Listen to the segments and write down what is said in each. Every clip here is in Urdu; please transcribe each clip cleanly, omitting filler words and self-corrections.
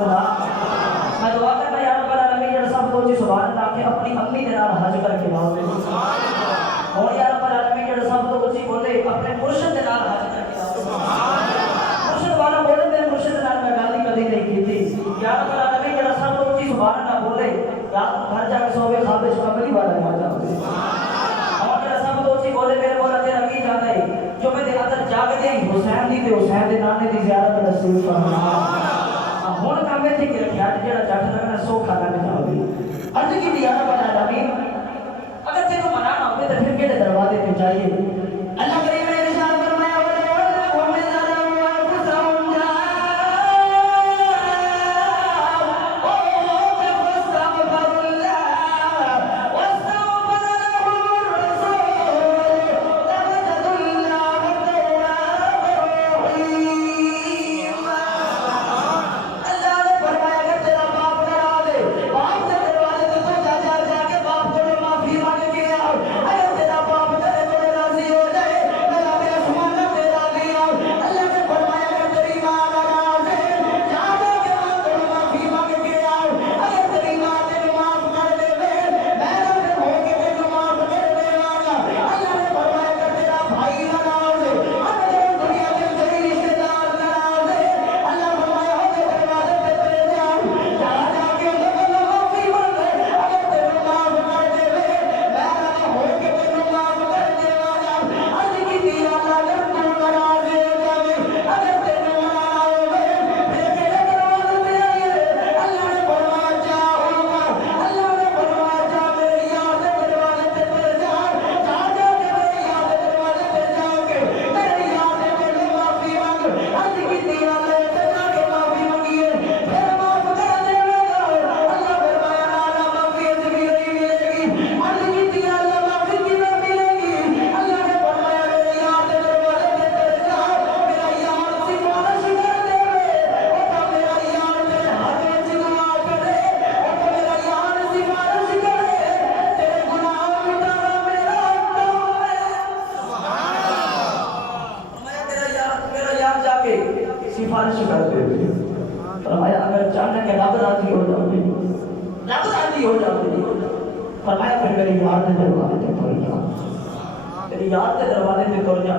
میں دعا کرنا یا رب العالمین جڑا سب کو جی سبحان اللہ کہ اپنی امی دے نال حج کر کے لاؤ اور یا رب العالمین جڑا سب کو جی بولے اپنے مرشد دے نال حج کر کے لاؤ مرشد والا بولے تے مرشد دے نال میں گل کبھی نہیں کیتی یا رب العالمین جڑا سب کو جی سبحان اللہ بولے رات گھر جا کے سوے خواب وچ قبری والا آ جاوے اور جڑا سب کو جی بولے میرے مولا تیرا کی جانا ہے جو میں دے اندر جاگ دے حسین دی تے حسین دے نانے دی زیارت نصیب فرما ہون کامے تھے کہ رکھیا جڑا جٹ لگنا سو کھانا میں جاوے عرض کی دیا رب العالمین اگر تینوں منع نہ ہوے تے پھر کیڑے دروازے تے جائیے اللہ کریم نے ارشاد فرمایا سفارش کرتے ہوئے فرمایا اگر چاہنے کے رب راضی ہو جاؤ رب راضی ہو جاؤ فرمایا پھر میری یاد کے دروازے تے تر جا میری یاد کے دروازے تے تر جا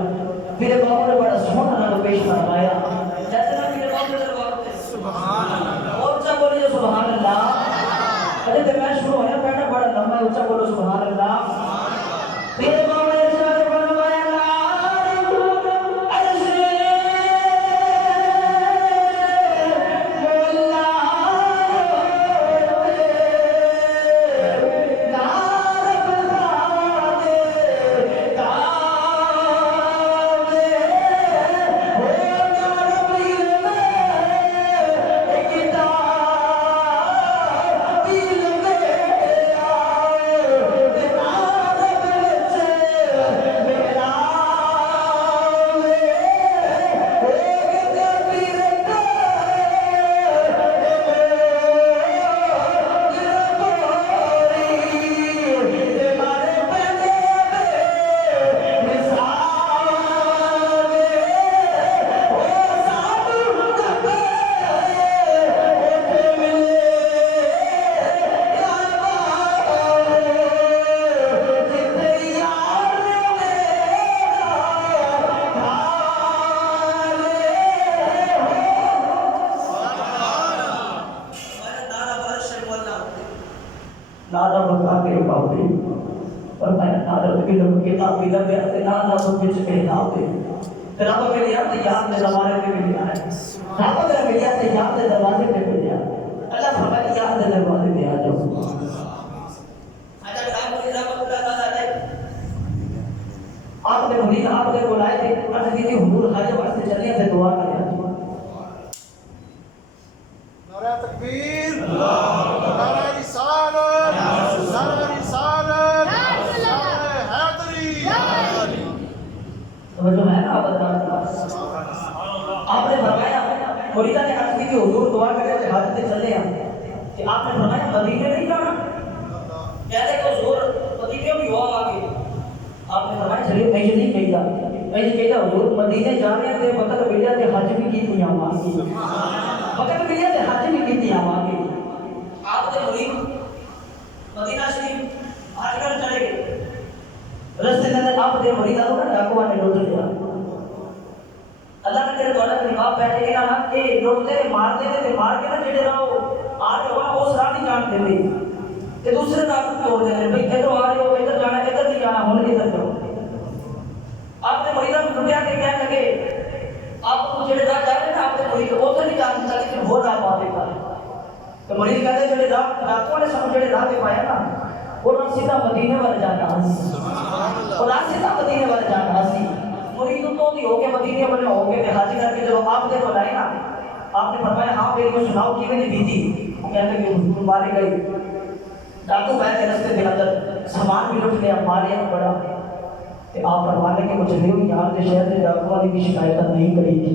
میرے باپ نے بڑا سونا نال پیش فرمایا جیسے میں میرے باپ کے دروازے تے سبحان اللہ اور اونچا بولے جو سبحان اللہ اجے تے میں شروع ہویا بیٹا بڑا لمبا اونچا بولو سبحان اللہ میرے باپ نے ارشاد فرمایا نادا بکا کے باوے فرمایا نادا کے لوگ کتاب بھی لگے تے نادا تو وچ کہنا ہوے تے رب کے لیے تے یاد دے زمانے تے بھی آیا رب کے لیے تے یاد دے دروازے تے بھی آیا اللہ فرمایا یاد دے دروازے تے آ جاؤ اجا رب کی رحمت اللہ تعالی آپ نے مرید آپ کے بلائے تھے عرض کی حضور حج واسطے چلے تے دعا کرے نعرہ تکبیر نعرہ رسالت نعرہ رسالت نعرہ حیدری توجہ ہے نا آپ نے فرمایا مریدہ نے عرض کی کہ حضور دعا کرے تے حج تے چلے کہ آپ نے فرمایا مدینے نہیں جانا کہتے کہ حضور مدینے بھی ہوا آگے آپ نے فرمایا چلیے میں یہ نہیں کہتا میں یہ کہتا حضور مدینے جانے تے وقت ملیا تے حج بھی کی دنیا مانگی وقت ملیا تے حج بھی کی آپ دے مریداں نوں نہ ڈاکواں نے لوٹ لیا اللہ نے تیرے دولا نکاح پہ کے کہا کہ لوٹتے مار دے تے مار کے نا جڑے راہ آ کے ہونا اس راہ نہیں جان دے تے دوسرے راہ کو توڑ دے بھئی ادھر آ رہے ہو ادھر جانا ادھر نہیں جانا ہن ادھر جاؤ آپ نے مریداں نوں ڈھونڈیا کہ کہنے لگے آپ کو جڑے راہ جا رہے ہیں آپ نے مرید اوتھے نہیں جان دیتا لیکن ہو راہ پا دے گا تو مرید کہتے جڑے راہ ڈاکواں نے سب جڑے راہ دے پایا نا وہ راہ سیدھا مدینے والے جانا سی وہ راہ سیدھا مدینے والے جانا سی مرید تو بھی ہو کے مدینے والے ہو کے حج کر کے جب آپ دے بلائے نا آپ نے فرمایا ہاں میری کو سناؤ کی میں نے بیتی کہتے کہ حضور مارے گئی ڈاکو گئے تھے رستے کے اندر سامان بھی لٹ لیا ماریا بڑا کہ آپ فرمانے کہ مجھے لیو یار کے شہر سے ڈاکو والی بھی شکایت نہیں کری تھی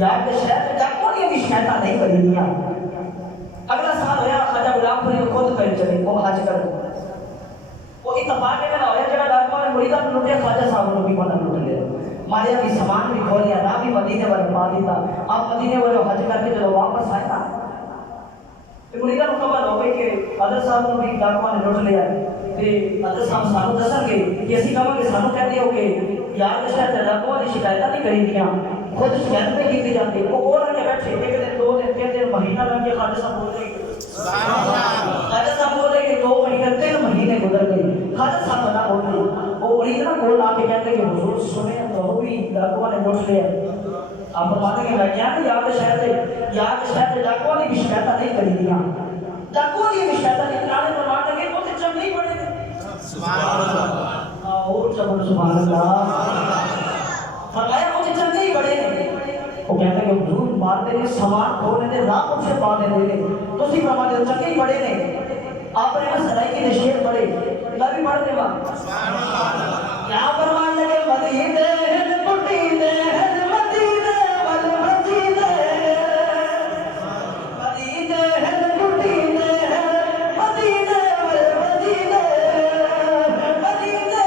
یار کے شہر سے ڈاکو والی بھی شکایت نہیں کری تھی اگلا سال ہویا خواجہ غلام پوری کو خود کر چلے وہ حج کر وہ اتفاق کے میں ہویا جڑا ڈاکو نے مریداں لٹیا خواجہ صاحب نے بھی منا لٹ لیا ماریا بھی سامان بھی کھول لیا نہ بھی مدینے والے پا دیتا آپ مدینے والے حج کر کے جب واپس آئے نا تو مریداں کو خبر ہو گئی کہ حضرت صاحب نے بھی ڈاکو نے لٹ لیا تے حضرت صاحب سانو دسن گے کہ اسی کہاں کہ سانو کہتے ہو کہ یار کے شہر ڈاکو والی شکایت نہیں کری دیاں خود شکایت پہ کی جاتی وہ اور کے بیٹھے ایک دن دو دن تین دن مہینہ لگ کے خالد صاحب بول رہے خالد صاحب بول رہے کہ 2 مہینے 3 مہینے گزر گئے خالد صاحب بنا بول رہے وہ مرید نا کول آ کے کہتے کہ حضور سنے تو بھی ڈاکو نے لوٹ لیا آپ فرماتے کہ میں کیا کہ یار کے شہر سے ڈاکو والی بھی شکایت نہیں کری دیاں ڈاکو والی بھی شکایت نہیں کرانے فرماتے کہ وہ تے چم نہیں پڑے تھے سبحان اللہ اور چم سبحان اللہ فرمایا مجھے چم نہیں پڑے وہ کہتے ہیں کہ حضور مارتے نے سامان کھولنے دے راہ کچھ سے پا دے دے تو اسی فرماتے ہیں چم نہیں پڑے نے آپ نے بس سرائی کے شعر پڑھے اللہ بھی پڑھ دے گا کیا فرمانے لگے مدینے مدینے مدینے والمدینے مدینے مدینے مدینے والمدینے مدینے مدینے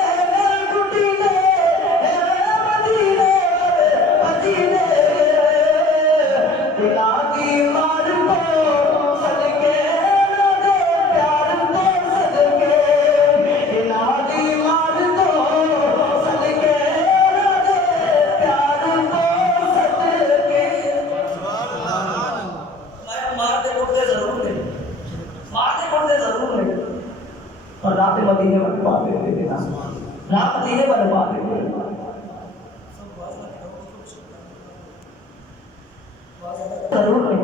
مدینے مدینے دلا کی مار کو صدقے نہ دے پیار تو صدقے دلا کی مار کو صدقے نہ دے پیار تو صدقے مار دے اٹھتے ضرور لے مار دے اٹھتے ضرور لے اور رات مدینے والے بات دے دینا رات مدینے والے بات دے دینا ضرور لے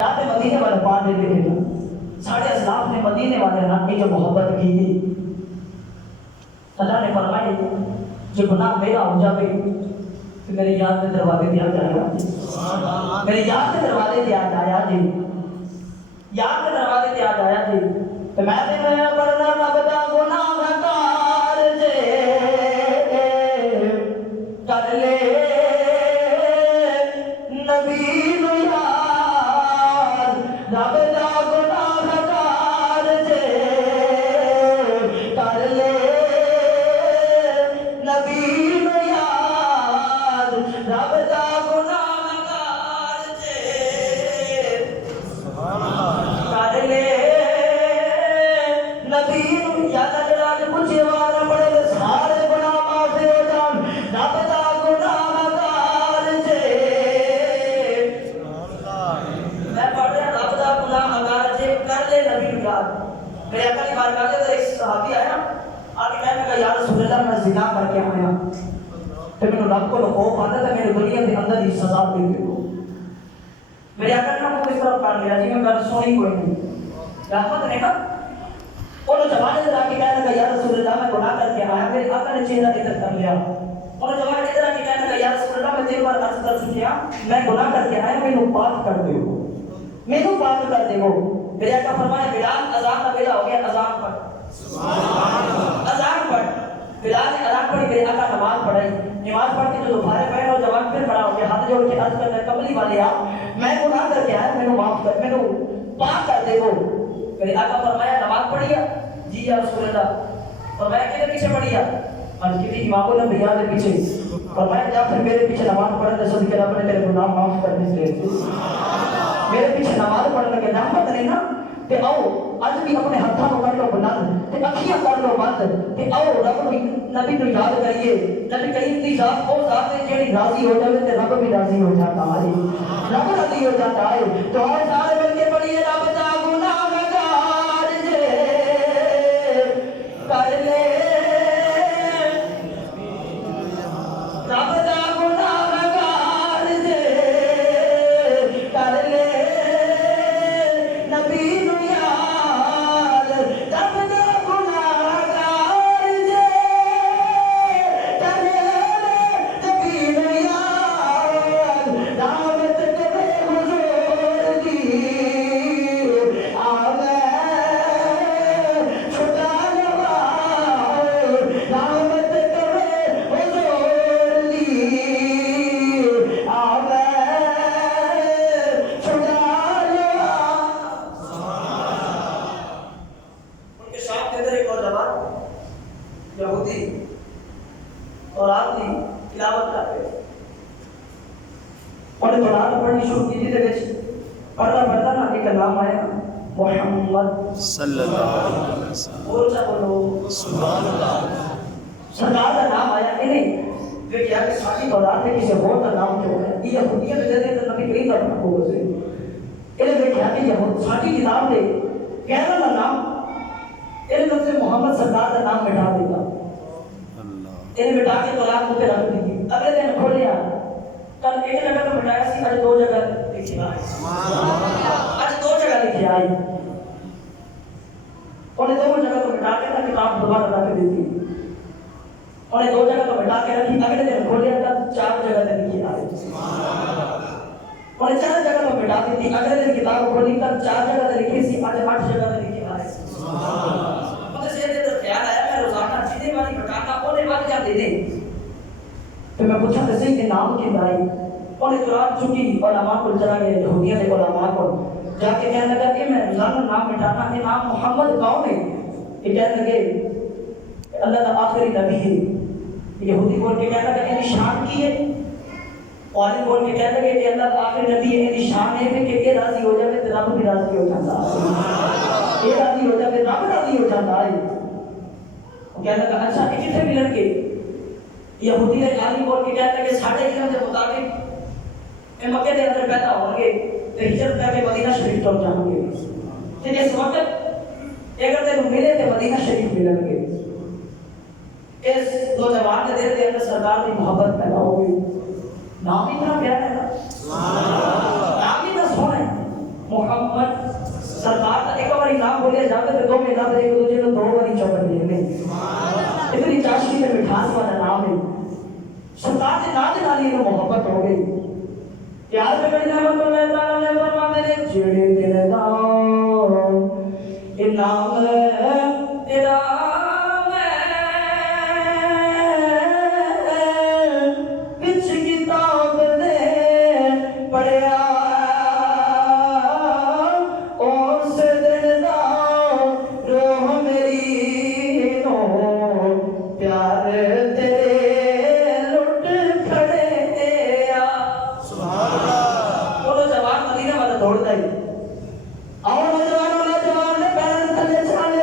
رات مدینے والے بات دے دینا ساڑھے اسلاف نے مدینے والے رات کی جو محبت کی اللہ نے فرمائے جو گناہ میرا ہو جاوے تو میری یاد میں دروازے دیا جائے گا میری یاد میں دروازے دیا جایا جی یاد میں دروازے دیا جایا جی تو میں نے بڑھنا رب دا گناہ کار جے کر لے نبی نو یار رب دا گناہ کار جے کر لے نبی نو یار رب دا گناہ کار جے کر لے نبی نو یاد جڑا پوچھے والا بڑے سارے گناہ معاف ہو جان رب دا گناہ کار جے میں پڑھ رہا رب دا گناہ کار جے کر لے نبی نو یار میرے آقا کی بارگاہ میں ایک صحابی آیا آگے کہنے لگا یا رسول اللہ میں زنا کر کے آیا تو میں رب کو خوف آتا تھا میرے دنیا کے اندر ہی سزا دے دے میرے آقا نے کو اس طرح کر لیا جی میں گھر سوئی کوئی نہیں رحمت نے کہا انہوں جوان ادھر آ کے کہنے لگا یا رسول اللہ میں گناہ کر کے آیا میرے آقا نے چہرہ ادھر کر لیا انہوں جوان ادھر آ کے کہنے لگا یا رسول اللہ میں 3 بار عرض کر چکیا میں گناہ کر کے آیا مینوں پاک کر دے مینوں پاک کر دے میرے آقا فرمایا بلال اذان کا ویلا ہو گیا اذان پڑھ سبحان اللہ اذان پڑھ بلال نے اذان پڑھی میرے آقا نماز پڑھائی نماز پڑھ کے جو دوبارہ پڑھے اور جوان پھر پڑھا ہو گیا ہاتھ جوڑ کے عرض کرتا کملی والے آپ میں گناہ کر کے آیا مینوں معاف کر مینوں پاک کر دے میرے آقا فرمایا نماز پڑھی جی یا رسول اللہ فرمایا کدھر پیچھے پڑھی عرض کی امام الانبیاء کے پیچھے فرمایا جا پھر میرے پیچھے نماز پڑھنے صدقے رب نے میرے گناہ معاف کرنے سے میرے پیچھے نماز پڑھنے کے رحمت نہیں نا تے آؤ اج بھی اپنے ہاتھوں کو کر لو بلند تے اکھیاں کر لو بند تے آؤ رب نو نبی نو یاد کریے نبی کریم دی ذات او ذات ہے جیڑی راضی ہو جاوے تے رب بھی راضی ہو جاتا ہے رب راضی ہو جاتا ہے تو ہر سال مل کے پڑھیے رب دا گناہگار جے کر لے رب دا گناہگار جے کر لے نبی نو یاد رب دا گناہگار جے کر لے نبی نو یاد رحمت کرے حضور دی آوے چھٹا لوا رحمت کرے حضور دی آوے چھٹا لوا ان کے شام کے اندر ایک اور جوان یہودی اور آدمی تلاوت کرتے اور قرآن پڑھنی شروع کی تھی پڑھتا پڑھتا نا ایک نام آیا محمد صلی اللہ علیہ وسلم بول سا بولو سبحان اللہ سرکار کا نام آیا کہ نہیں جو کیا کہ ساتھی اولاد ہے کسی اور کا نام کیوں ہے یہ یہودیت میں دے تو نبی کریم کا حکم سے انہیں دیکھا کہ یہ ساتھی کتاب دے کہنا نا نام انہیں لفظ محمد سرکار کا نام مٹا دیتا انہیں مٹا کے قرآن کو پہ رکھ دی تھی اگلے دن کھولیا کل ایک جگہ پہ مٹایا سی آج دو جگہ لکھی آئی آج دو جگہ لکھی آئی انہیں دو جگہ کو مٹا کے نا کتاب دوبارہ رکھ دی تھی انہیں دو جگہ کو مٹا کے رکھی اگلے دن کھولیا کل چار جگہ پہ لکھی آئی انہیں چار جگہ کو مٹا دی تھی اگلے دن کتاب کھولی کل چار جگہ پہ لکھی سی آج 8 جگہ پہ لکھی آئی مجھے سے یہ تو خیال آیا میں روزانہ جتنے والی مٹانا انہیں بات کیا دے دیں پھر میں پوچھا کہ صحیح کے نام کی بھائی انہیں قرآن چکی علماء کو چلا گیا یہودیت کے علماء کو جا کے کہنے لگا کہ میں روزانہ نام مٹانا یہ نام محمد کون ہے یہ کہنے لگے اللہ کا آخری نبی ہے یہودی بول کے کہنے لگا یہ نشان کی ہے عالم بول کے کہنے لگے کہ اللہ کا آخری نبی ہے یہ نشان ہے کہ یہ راضی ہو جائے تو رب بھی راضی ہو جاتا ہے یہ راضی ہو جائے رب راضی ہو جاتا ہے وہ کہنے لگا اچھا یہ کتنے ملن کے یہودی نے عالم بول کے کہتے ہیں کہ ساڑھے علم کے مطابق میں مکے کے اندر پیدا ہوں گے تو ہجرت کر کے مدینہ شریف تک جائیں گے تو اس وقت اگر تینوں ملے تو مدینہ شریف ملیں گے اس نوجوان کے دل کے اندر سرکار کی محبت پیدا ہو گئی نام اتنا پیارا ہے نام اتنا سونا ہے محمد سرکار کا ایک بار نام بولے جاتے تو دو میں نام ایک دوسرے کو دو بار چوبر لے اتنی چاشنی میں مٹھاس والا نام ہے سرکار سے نام دلالی میں محبت ہو گئی پیار میں بڑی نعمت اللہ تعالیٰ نے فرماتے ہیں جڑے دل داؤ یہ نام تیرا پچھ کتاب دے پڑھیا اور سے دل داؤ روح میری نو پیار تیرے لٹ کھڑے آ سبحان اللہ وہ جوان مدینہ والا دوڑتا ہی اور نوجوان والا جوان نے پیر تھلے چھالے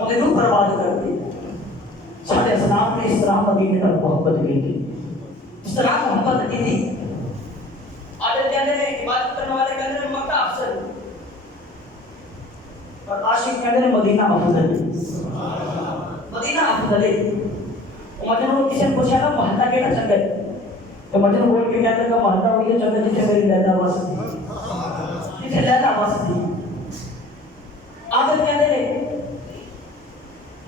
ਉਹਦੇ ਨੂੰ ਬਰਬਾਦ ਕਰ ਦਿੱਤੀ ਸਾਡੇ ਇਸਲਾਮ ਨੇ ਇਸ ਤਰ੍ਹਾਂ ਮਦੀਨੇ ਨਾਲ ਮੁਹੱਬਤ ਕੀਤੀ ਇਸ ਤਰ੍ਹਾਂ ਮੁਹੱਬਤ ਕੀਤੀ ਆਦਤ ਕਹਿੰਦੇ ਨੇ ਇਬਾਦਤ ਕਰਨ ਵਾਲੇ ਕਹਿੰਦੇ ਨੇ ਮੱਕਾ ਅਫਜ਼ਲ ਪਰ ਆਸ਼ਿਕ ਕਹਿੰਦੇ ਨੇ ਮਦੀਨਾ ਅਫਜ਼ਲ ਮਦੀਨਾ ਅਫਜ਼ਲ ਉਹ ਮਜਨੂੰ ਕਿਸੇ ਨੇ ਪੁੱਛਿਆ ਨਾ ਮਹੱਲਾ ਕਿਹੜਾ ਚੰਗਾ ਹੈ ਤੇ ਮਜਨੂੰ ਬੋਲ ਕੇ ਕਹਿੰਦਾ ਕਿ ਮਹੱਲਾ ਉਹ ਚੰਗਾ ਜਿੱਥੇ ਮੇਰੀ ਲੈਦਾ ਵਸਦੀ ਜਿੱਥੇ ਲੈਦਾ ਵਸਦੀ ਆਦਤ ਕਹਿੰਦੇ ਨੇ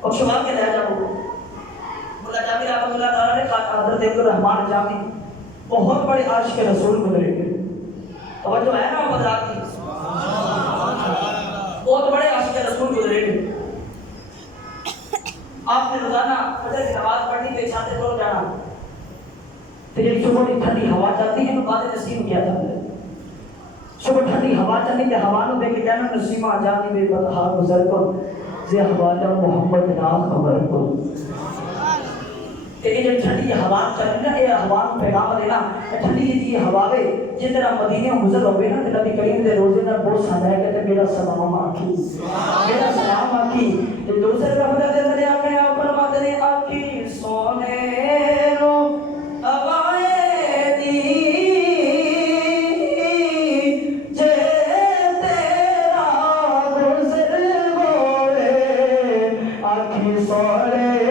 اور شما کے لے جاؤ مولا جامی رحمۃ اللہ تعالیٰ نے حضرت عبدالرحمن جامی بہت بڑے عاشق رسول گزرے گئے توجہ ہے نا حضرات کی بہت بڑے عاشق رسول گزرے گئے آپ نے روزانہ فجر کی نماز پڑھنی پہ چھاتے توڑ جانا تو جب صبح کی ٹھنڈی ہوا چلتی ہے تو بات نسیم کیا جاتا ہے صبح ٹھنڈی ہوا چلتی ہے ہوا نو دے کے کہنا نسیمہ جانی بے بدہا گزر کر زی حواجہ محمد نا خبر کر لیکن جب ٹھنڈی ہوا چلتی ہے یہ ہوا کو پیغام دینا ٹھنڈی یہ ہوا پہ جس طرح مدینے گزر ہوئے نا تو نبی کریم دے روزے نہ بہت سجائے کہتے میرا سلام آکھی میرا سلام آکھی تو دوسرے رفضہ دے دریا میں آپ فرماتے ہیں آکھی سونے رو ہوائے دی جے تیرا گزر ہوئے آکھی سونے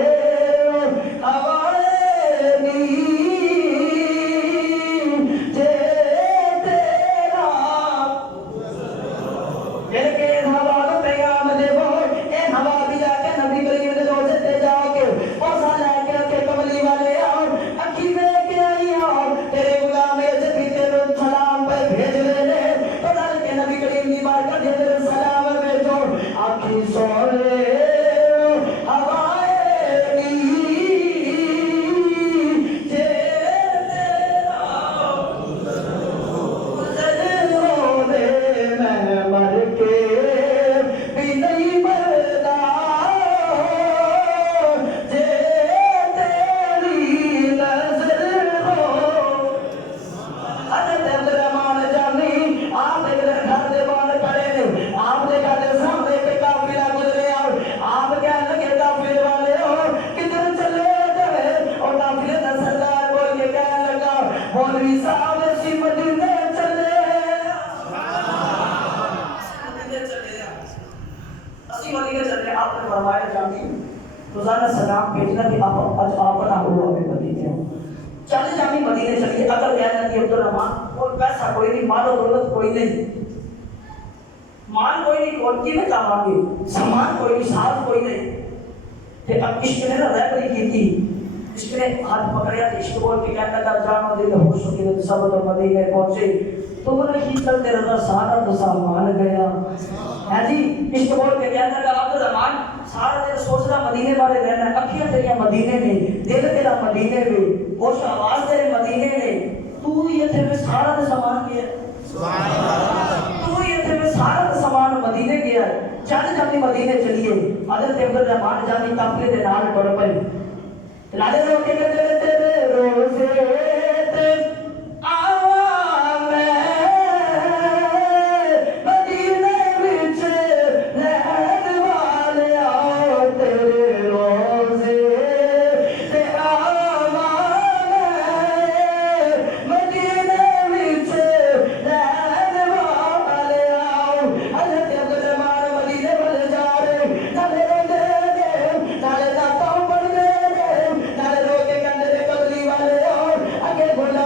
روزانہ سلام بھیجنا کہ آپ آج آپ نہ ہوا ہمیں مدینے ہو چل جامی مدینے چلیے اگر کہنا کہ عبدالرحمن اور پیسہ کوئی نہیں مال و دولت کوئی نہیں مال کوئی نہیں کون کی میں کہاں گے سامان کوئی نہیں ساتھ کوئی نہیں پھر اب عشق نے نہ رہبری کی تھی عشق نے ہاتھ پکڑیا تھا عشق بول کے کہنا تھا جانو دل ہوش ہو کے سب تو مدینے پہنچے تو وہ نہیں چلتے رضا سارا تو سامان گیا ہے جی عشق بول کے کہنا تھا عبدالرحمن سارا دن سوچنا مدینے والے رہنا ہے اکھیاں تیریا مدینے میں دل تیرا مدینے میں ہوش آواز تیرے مدینے میں تو یہ تھے میں سارا دن سامان گیا تو یہ تھے میں سارا دن سامان مدینے گیا چل جاتی مدینے چلیے حضرت عبدالرحمن جاتی قافلے دے نال ٹر پئے لالے رو کے تیرے تیرے روزے تے آواں میں مدینے وچ رہن والیا تیرے روزے تے آواں میں مدینے وچ رہن والیا حضرت عبدالرحمن مدینے ول جا رہے نالے روندے نے نالے دا کام بن گئے نالے رو کے کندے دے کبلی والے اگے بولا